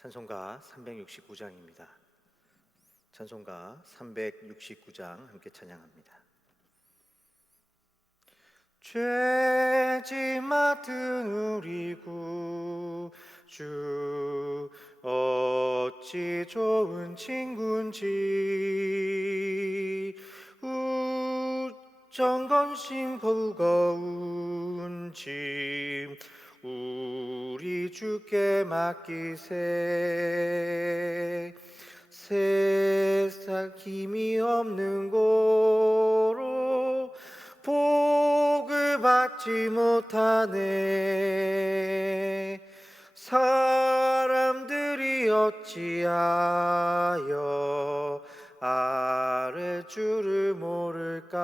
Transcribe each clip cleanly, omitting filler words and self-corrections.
찬송가 369장입니다. 찬송가 369장 함께 찬양합니다. 죄짐 맡은 우리 구주 어찌 좋은 친구인지 우정건심 버거운 짐 우리 주께 맡기세. 세상 힘이 없는 고로 복을 받지 못하네. 사람들이 어찌하여 아래 줄을 모를까.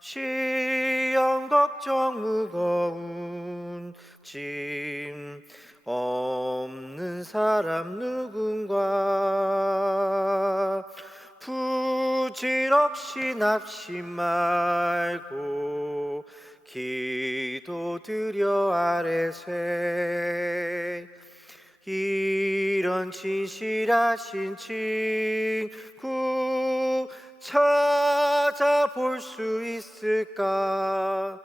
시험 걱정 무거운 짐 없는 사람 누군가. 부질없이 납심 말고 기도드려 아뢰세. 이런 진실하신 친구 찾아볼 수 있을까.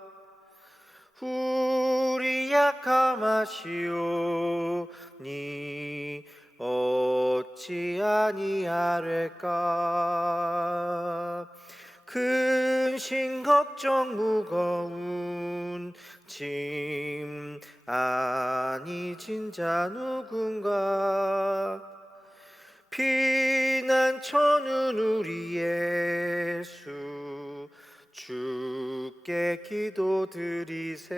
우리 약함 아시오니 어찌 아니하릴까. 근심 걱정 무거운 짐 아니 진짜 누군가. 피난처는 우리 예수 주께 기도드리세.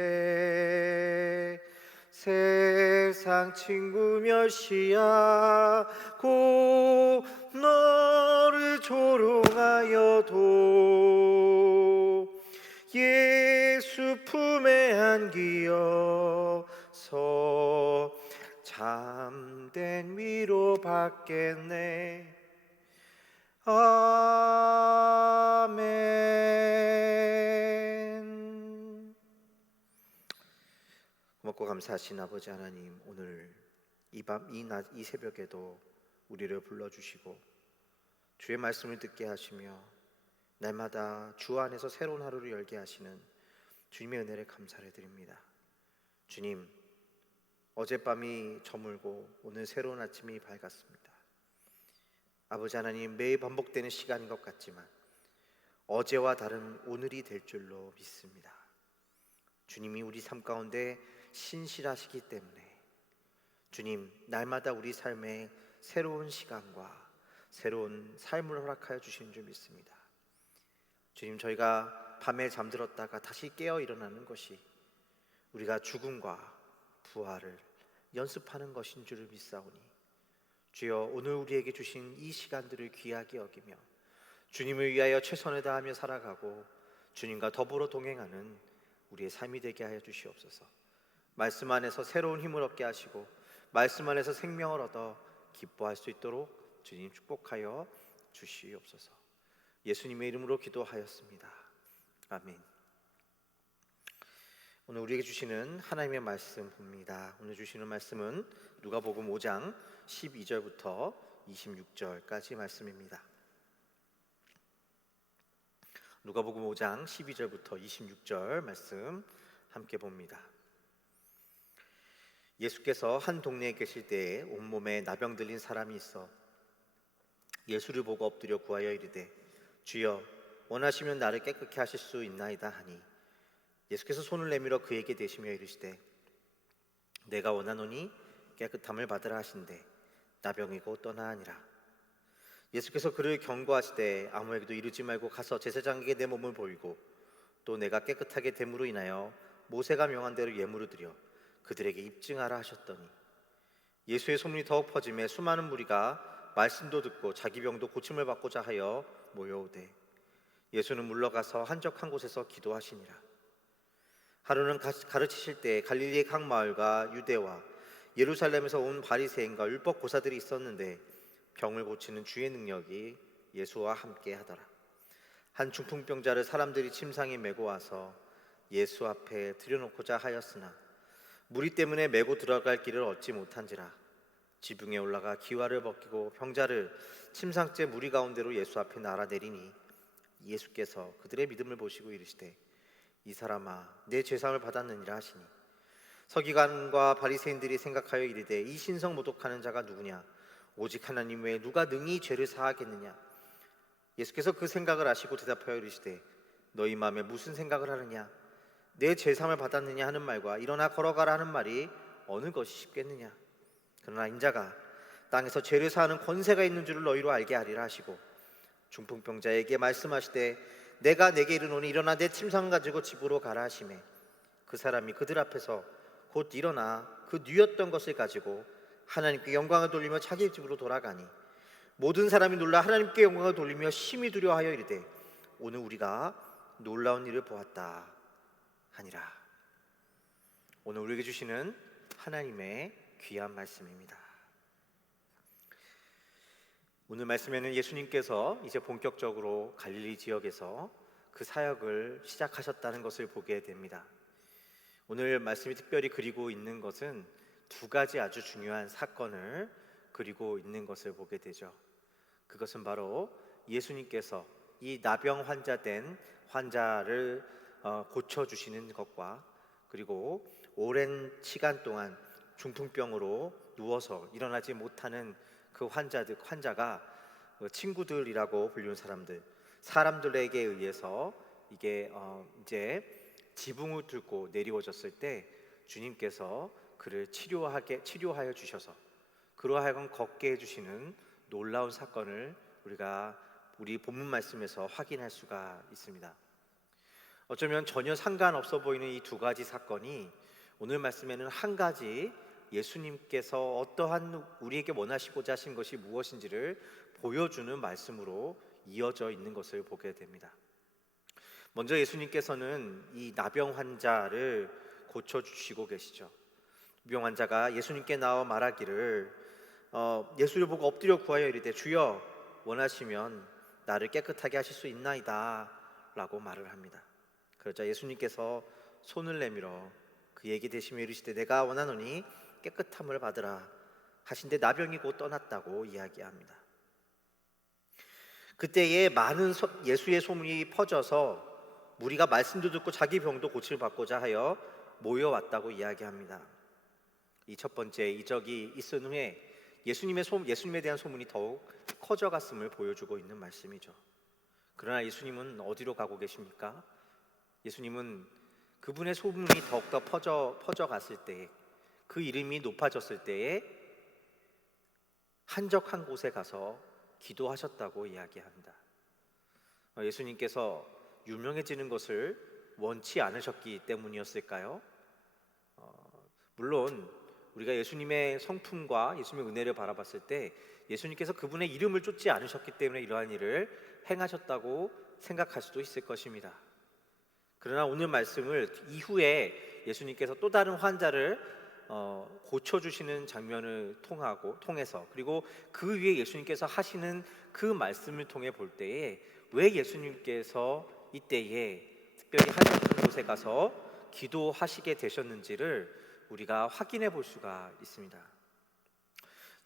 세상 친구 멸시하고 너를 조롱하여도 예수 품에 안기어서 참된 위로 받겠네. 아멘. 고맙고 감사하신 아버지 하나님, 오늘 이 새벽에도 우리를 불러주시고 주의 말씀을 듣게 하시며 날마다 주 안에서 새로운 하루를 열게 하시는 주님의 은혜를 감사를 드립니다. 주님, 어젯밤이 저물고 오늘 새로운 아침이 밝았습니다. 아버지 하나님, 매일 반복되는 시간인 것 같지만 어제와 다른 오늘이 될 줄로 믿습니다. 주님이 우리 삶 가운데 신실하시기 때문에 주님, 날마다 우리 삶에 새로운 시간과 새로운 삶을 허락하여 주시는 줄 믿습니다. 주님, 저희가 밤에 잠들었다가 다시 깨어 일어나는 것이 우리가 죽음과 부활을 연습하는 것인 줄을 믿사오니 주여, 오늘 우리에게 주신 이 시간들을 귀하게 여기며 주님을 위하여 최선을 다하며 살아가고 주님과 더불어 동행하는 우리의 삶이 되게 하여 주시옵소서. 말씀 안에서 새로운 힘을 얻게 하시고 말씀 안에서 생명을 얻어 기뻐할 수 있도록 주님 축복하여 주시옵소서. 예수님의 이름으로 기도하였습니다. 아멘. 오늘 우리에게 주시는 하나님의 말씀 봅니다. 오늘 주시는 말씀은 누가복음 5장 12절부터 26절까지 말씀입니다. 누가복음 5장 12절부터 26절 말씀 함께 봅니다. 예수께서 한 동네에 계실 때에 온몸에 나병 들린 사람이 있어 예수를 보고 엎드려 구하여 이르되, 주여, 원하시면 나를 깨끗게 하실 수 있나이다 하니, 예수께서 손을 내밀어 그에게 대시며 이르시되, 내가 원하노니 깨끗함을 받으라 하신대 나병이고 떠나하니라. 예수께서 그를 경고하시되 아무에게도 이르지 말고 가서 제사장에게 내 몸을 보이고 또 내가 깨끗하게 됨으로 인하여 모세가 명한 대로 예물을 드려 그들에게 입증하라 하셨더니, 예수의 소문이 더욱 퍼짐에 수많은 무리가 말씀도 듣고 자기 병도 고침을 받고자 하여 모여오되 예수는 물러가서 한적한 곳에서 기도하시니라. 하루는 가르치실 때 갈릴리의 각 마을과 유대와 예루살렘에서 온 바리새인과 율법 고사들이 있었는데 병을 고치는 주의 능력이 예수와 함께 하더라. 한 중풍병자를 사람들이 침상에 메고 와서 예수 앞에 들여놓고자 하였으나 무리 때문에 메고 들어갈 길을 얻지 못한지라. 지붕에 올라가 기와를 벗기고 병자를 침상째 무리 가운데로 예수 앞에 날아내리니 예수께서 그들의 믿음을 보시고 이르시되 이 사람아 내 죄사함을 받았느니라 하시니 서기관과 바리새인들이 생각하여 이르되 이 신성 모독하는 자가 누구냐? 오직 하나님 외에 누가 능히 죄를 사하겠느냐? 예수께서 그 생각을 아시고 대답하여 이르시되 너희 마음에 무슨 생각을 하느냐? 내 죄사함을 받았느냐 하는 말과 일어나 걸어가라 하는 말이 어느 것이 쉽겠느냐? 그러나 인자가 땅에서 죄를 사하는 권세가 있는 줄을 너희로 알게 하리라 하시고 중풍병자에게 말씀하시되 내가 내게 이르노니 일어나 내 침상 가지고 집으로 가라 하시매 그 사람이 그들 앞에서 곧 일어나 그 뉘었던 것을 가지고 하나님께 영광을 돌리며 자기 집으로 돌아가니 모든 사람이 놀라 하나님께 영광을 돌리며 심히 두려워하여 이르되 오늘 우리가 놀라운 일을 보았다 하니라. 오늘 우리에게 주시는 하나님의 귀한 말씀입니다. 오늘 말씀에는 예수님께서 이제 본격적으로 갈릴리 지역에서 그 사역을 시작하셨다는 것을 보게 됩니다. 오늘 말씀이 특별히 그리고 있는 것은 두 가지 아주 중요한 사건을 그리고 있는 것을 보게 되죠. 그것은 바로 예수님께서 이 나병 환자된 환자를 고쳐주시는 것과 그리고 오랜 시간 동안 중풍병으로 누워서 일어나지 못하는 그 환자가 친구들이라고 불리는 사람들에게 의해서 이게 이제 지붕을 뚫고 내리워졌을 때 주님께서 그를 치료하여 주셔서 그로 하여금 걷게 해주시는 놀라운 사건을 우리 본문 말씀에서 확인할 수가 있습니다. 어쩌면 전혀 상관없어 보이는 이 두 가지 사건이 오늘 말씀에는 한 가지 예수님께서 어떠한 우리에게 원하시고자 하신 것이 무엇인지를 보여주는 말씀으로 이어져 있는 것을 보게 됩니다. 먼저 예수님께서는 이 나병 환자를 고쳐주시고 계시죠. 나병 환자가 예수님께 나와 말하기를 예수를 보고 엎드려 구하여 이르되 주여 원하시면 나를 깨끗하게 하실 수 있나이다 라고 말을 합니다. 그러자 예수님께서 손을 내밀어 그에게 대시며 이르시되 내가 원하노니 깨끗함을 받으라 하신데 나병이 곧 떠났다고 이야기합니다. 그때에 많은 예수의 소문이 퍼져서 무리가 말씀도 듣고 자기 병도 고침을 받고자 하여 모여왔다고 이야기합니다. 이 첫 번째 이적이 있은 후에 예수님에 대한 소문이 더욱 커져갔음을 보여주고 있는 말씀이죠. 그러나 예수님은 어디로 가고 계십니까? 예수님은 그분의 소문이 더욱더 퍼져갔을 때에 그 이름이 높아졌을 때에 한적한 곳에 가서 기도하셨다고 이야기합니다. 예수님께서 유명해지는 것을 원치 않으셨기 때문이었을까요? 물론 우리가 예수님의 성품과 예수님의 은혜를 바라봤을 때 예수님께서 그분의 이름을 쫓지 않으셨기 때문에 이러한 일을 행하셨다고 생각할 수도 있을 것입니다. 그러나 오늘 말씀을 이후에 예수님께서 또 다른 환자를 고쳐주시는 장면을 통해서 그리고 그 위에 예수님께서 하시는 그 말씀을 통해 볼 때에 왜 예수님께서 이때에 특별히 한적한 곳에 가서 기도하시게 되셨는지를 우리가 확인해 볼 수가 있습니다.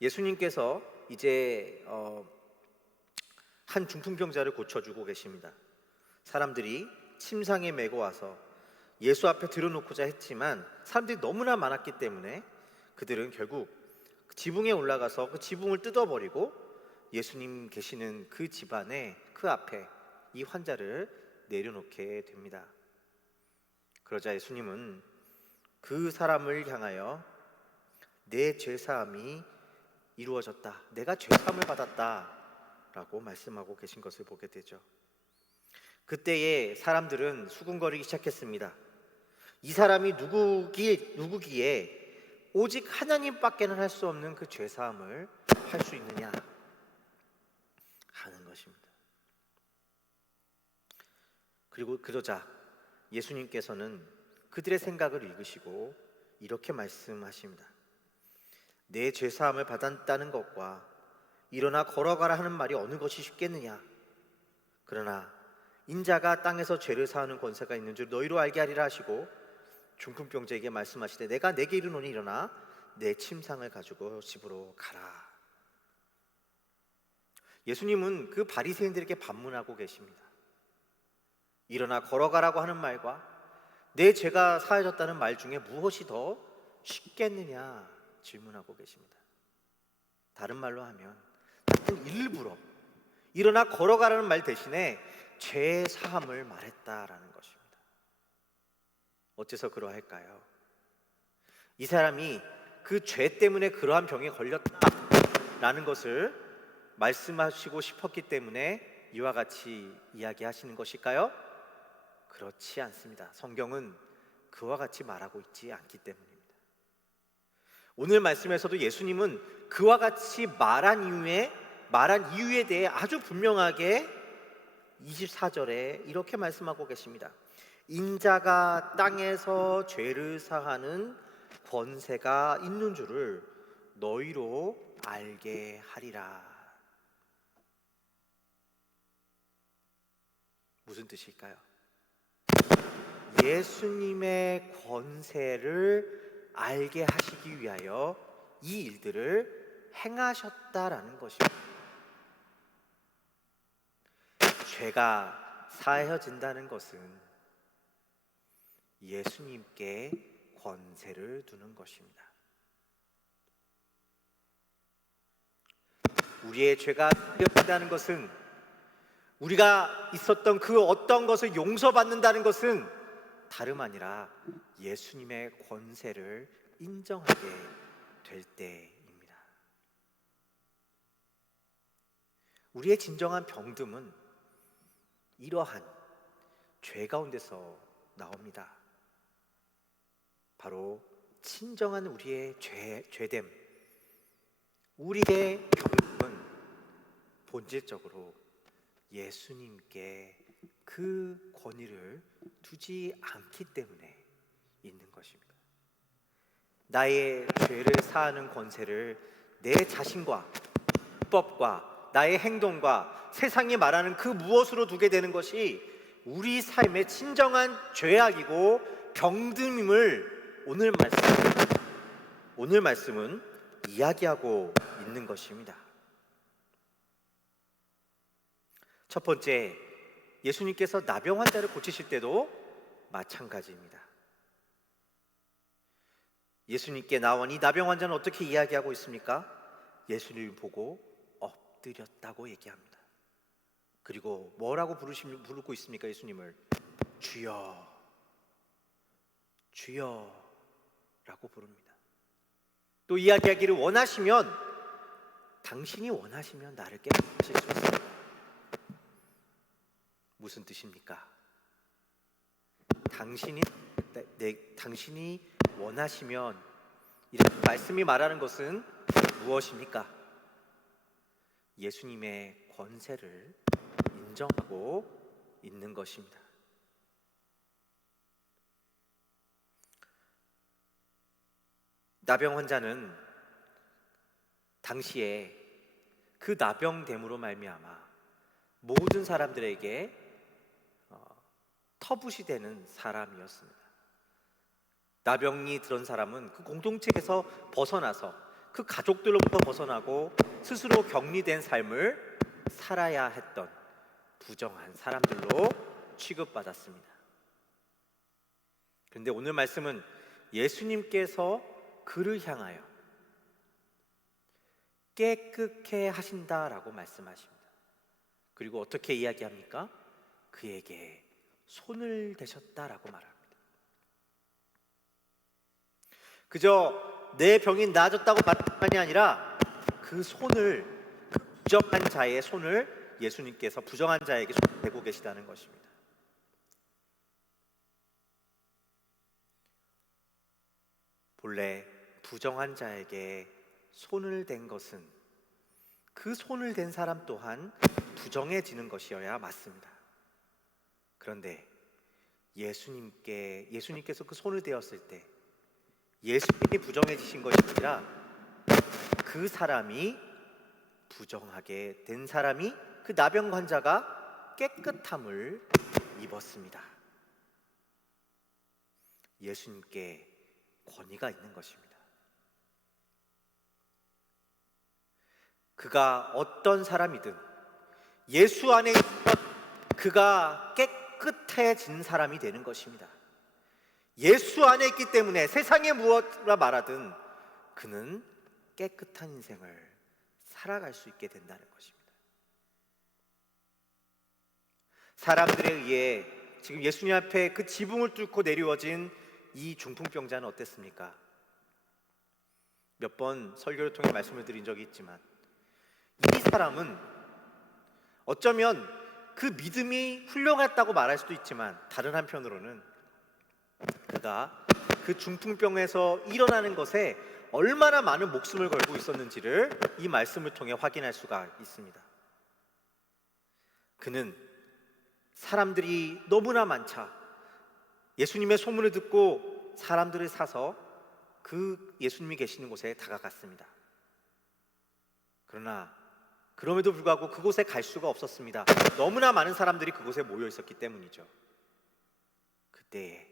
예수님께서 이제 한 중풍병자를 고쳐주고 계십니다. 사람들이 침상에 메고 와서 예수 앞에 들여놓고자 했지만 사람들이 너무나 많았기 때문에 그들은 결국 지붕에 올라가서 그 지붕을 뜯어버리고 예수님 계시는 그 집안에 그 앞에 이 환자를 내려놓게 됩니다. 그러자 예수님은 그 사람을 향하여 내 죄사함이 이루어졌다, 내가 죄사함을 받았다 라고 말씀하고 계신 것을 보게 되죠. 그때에 사람들은 수군거리기 시작했습니다. 이 사람이 누구기에 오직 하나님밖에는 할 수 없는 그 죄사함을 할 수 있느냐 하는 것입니다. 그리고 그러자 예수님께서는 그들의 생각을 읽으시고 이렇게 말씀하십니다. 내 죄사함을 받았다는 것과 일어나 걸어가라 하는 말이 어느 것이 쉽겠느냐? 그러나 인자가 땅에서 죄를 사하는 권세가 있는 줄 너희로 알게 하리라 하시고 중풍병자에게 말씀하시되 내가 내게 이르노니 일어나 내 침상을 가지고 집으로 가라. 예수님은 그 바리새인들에게 반문하고 계십니다. 일어나 걸어가라고 하는 말과 내 죄가 사해졌다는 말 중에 무엇이 더 쉽겠느냐 질문하고 계십니다. 다른 말로 하면 일부러 일어나 걸어가라는 말 대신에 죄의 사함을 말했다라는 것입니다. 어째서 그러할까요? 이 사람이 그 죄 때문에 그러한 병에 걸렸다라는 것을 말씀하시고 싶었기 때문에 이와 같이 이야기하시는 것일까요? 그렇지 않습니다. 성경은 그와 같이 말하고 있지 않기 때문입니다. 오늘 말씀에서도 예수님은 그와 같이 말한 이유에 대해 아주 분명하게 24절에 이렇게 말씀하고 계십니다. 인자가 땅에서 죄를 사하는 권세가 있는 줄을 너희로 알게 하리라. 무슨 뜻일까요? 예수님의 권세를 알게 하시기 위하여 이 일들을 행하셨다라는 것입니다. 죄가 사해진다는 것은 예수님께 권세를 두는 것입니다. 우리의 죄가 사해진다는 것은 우리가 있었던 그 어떤 것을 용서받는다는 것은 다름 아니라 예수님의 권세를 인정하게 될 때입니다. 우리의 진정한 병듦은 이러한 죄 가운데서 나옵니다. 바로 진정한 우리의 죄됨, 우리의 병듦은 본질적으로 예수님께 그 권위를 두지 않기 때문에 있는 것입니다. 나의 죄를 사하는 권세를 내 자신과 법과 나의 행동과 세상이 말하는 그 무엇으로 두게 되는 것이 우리 삶의 진정한 죄악이고 병듦임을 오늘 말씀은 이야기하고 있는 것입니다. 첫 번째, 예수님께서 나병 환자를 고치실 때도 마찬가지입니다. 예수님께 나온 이 나병 환자는 어떻게 이야기하고 있습니까? 예수님을 보고 엎드렸다고 얘기합니다. 그리고 뭐라고 부르고 있습니까? 예수님을 주여, 주여 라고 부릅니다. 또 이야기하기를 당신이 원하시면 나를 깨우칠 수 있습니다. 무슨 뜻입니까? 당신이 원하시면, 이런 말씀이 말하는 것은 무엇입니까? 예수님의 권세를 인정하고 있는 것입니다. 나병 환자는 당시에 그 나병됨으로 말미암아 모든 사람들에게 터붓이 되는 사람이었습니다. 나병이 들은 사람은 그 공동체에서 벗어나서 그 가족들로부터 벗어나고 스스로 격리된 삶을 살아야 했던 부정한 사람들로 취급받았습니다. 그런데 오늘 말씀은 예수님께서 그를 향하여 깨끗게 하신다라고 말씀하십니다. 그리고 어떻게 이야기합니까? 그에게 손을 대셨다라고 말합니다. 그저 내 병이 나아졌다고 말이 아니라 그 부정한 자의 손을 예수님께서 부정한 자에게 손을 대고 계시다는 것입니다. 본래 부정한 자에게 손을 댄 것은 그 손을 댄 사람 또한 부정해지는 것이어야 맞습니다. 그런데 예수님께서 그 손을 대었을 때 예수님이 부정해지신 것이 아니라 그 사람이 부정하게 된 사람이, 그 나병 환자가 깨끗함을 입었습니다. 예수님께 권위가 있는 것입니다. 그가 어떤 사람이든 예수 안에 있으면 그가 깨끗해진 사람이 되는 것입니다. 예수 안에 있기 때문에 세상에 무엇라 말하든 그는 깨끗한 인생을 살아갈 수 있게 된다는 것입니다. 사람들에 의해 지금 예수님 앞에 그 지붕을 뚫고 내려워진 이 중풍병자는 어땠습니까? 몇 번 설교를 통해 말씀을 드린 적이 있지만 이 사람은 어쩌면 그 믿음이 훌륭했다고 말할 수도 있지만 다른 한편으로는 그가 그 중풍병에서 일어나는 것에 얼마나 많은 목숨을 걸고 있었는지를 이 말씀을 통해 확인할 수가 있습니다. 그는 사람들이 너무나 많자 예수님의 소문을 듣고 사람들을 사서 그 예수님이 계시는 곳에 다가갔습니다. 그러나 그럼에도 불구하고 그곳에 갈 수가 없었습니다. 너무나 많은 사람들이 그곳에 모여 있었기 때문이죠. 그때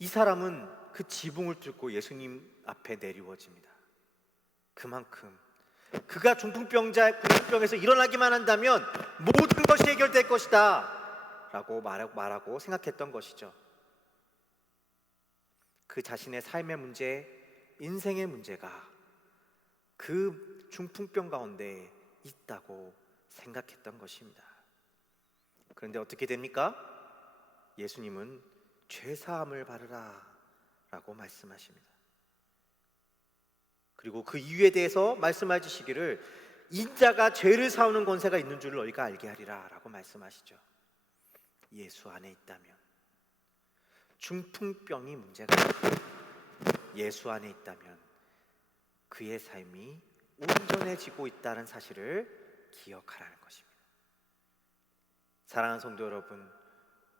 이 사람은 그 지붕을 뚫고 예수님 앞에 내리워집니다. 그만큼 그가 중풍병에서 일어나기만 한다면 모든 것이 해결될 것이다 라고 말하고 생각했던 것이죠. 그 자신의 삶의 문제, 인생의 문제가 그 중풍병 가운데 있다고 생각했던 것입니다. 그런데 어떻게 됩니까? 예수님은 죄사함을 받으라 라고 말씀하십니다. 그리고 그 이유에 대해서 말씀해 주시기를 인자가 죄를 사하는 권세가 있는 줄을 너희가 알게 하리라 라고 말씀하시죠. 예수 안에 있다면 중풍병이 문제가 아니라 예수 안에 있다면 그의 삶이 온전해지고 있다는 사실을 기억하라는 것입니다. 사랑하는 성도 여러분,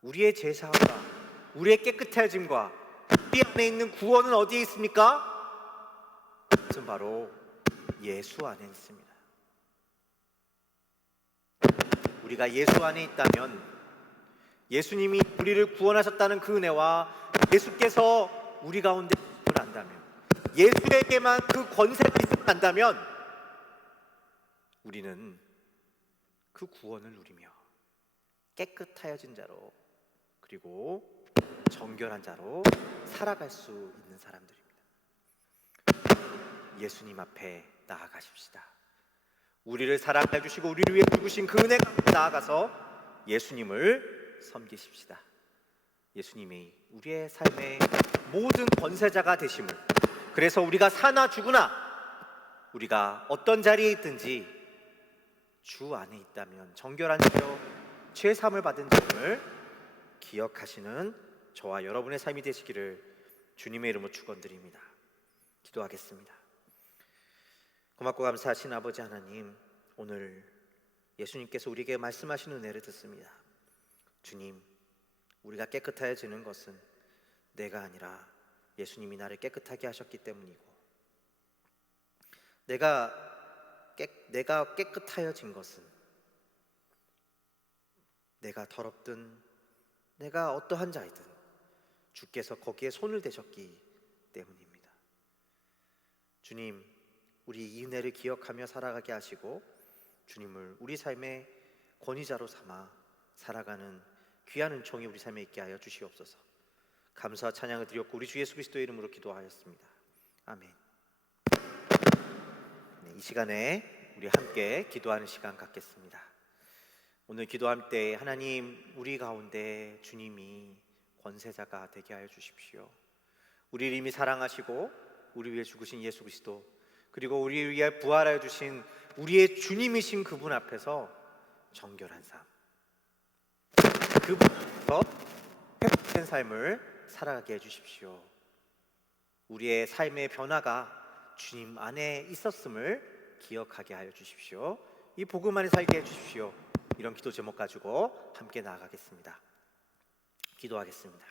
우리의 죄사함과 우리의 깨끗해짐과 우리 안에 있는 구원은 어디에 있습니까? 그것은 바로 예수 안에 있습니다. 우리가 예수 안에 있다면 예수님이 우리를 구원하셨다는 그 은혜와 예수께서 우리 가운데 있음을 안다면, 예수에게만 그 권세가 있음을 안다면 우리는 그 구원을 누리며 깨끗하여진 자로 그리고 정결한 자로 살아갈 수 있는 사람들입니다. 예수님 앞에 나아가십시다. 우리를 사랑해 주시고 우리를 위해 죽으신 그 은혜 가운데 나아가서 예수님을 섬기십시다. 예수님이 우리의 삶의 모든 권세자가 되심을, 그래서 우리가 사나 죽으나 우리가 어떤 자리에 있든지 주 안에 있다면 정결한 자요 죄 사함을 받은 점을 기억하시는 저와 여러분의 삶이 되시기를 주님의 이름으로 축원드립니다. 기도하겠습니다. 고맙고 감사하신 아버지 하나님, 오늘 예수님께서 우리에게 말씀하시는 은혜를 듣습니다. 주님, 우리가 깨끗해지는 것은 내가 아니라 예수님이 나를 깨끗하게 하셨기 때문이고, 내가 깨끗하여진 것은 내가 더럽든 내가 어떠한 자이든 주께서 거기에 손을 대셨기 때문입니다. 주님, 우리 이 은혜를 기억하며 살아가게 하시고 주님을 우리 삶의 권위자로 삼아 살아가는 귀한 은총이 우리 삶에 있게 하여 주시옵소서. 감사와 찬양을 드렸고 우리 주 예수 그리스도의 이름으로 기도하였습니다. 아멘. 네, 이 시간에 우리 함께 기도하는 시간 갖겠습니다. 오늘 기도할 때 하나님, 우리 가운데 주님이 권세자가 되게 하여 주십시오. 우리를 이미 사랑하시고 우리 위해 죽으신 예수 그리스도, 그리고 우리를 위해 부활하여 주신 우리의 주님이신 그분 앞에서 정결한 삶, 그분 앞에서 회복된 삶을 살아가게 해주십시오. 우리의 삶의 변화가 주님 안에 있었음을 기억하게 하여 주십시오. 이 복음 안에 살게 해주십시오. 이런 기도 제목 가지고 함께 나아가겠습니다. 기도하겠습니다.